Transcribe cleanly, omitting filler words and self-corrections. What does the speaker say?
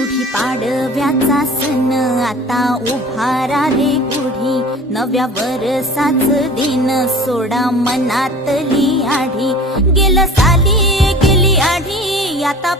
गुढी पाडव्याचा सण आता उभारा रे गुढी, नव्या वरसाच दिन सोडा मनातली आढी, गेलं साली गेली आढी आता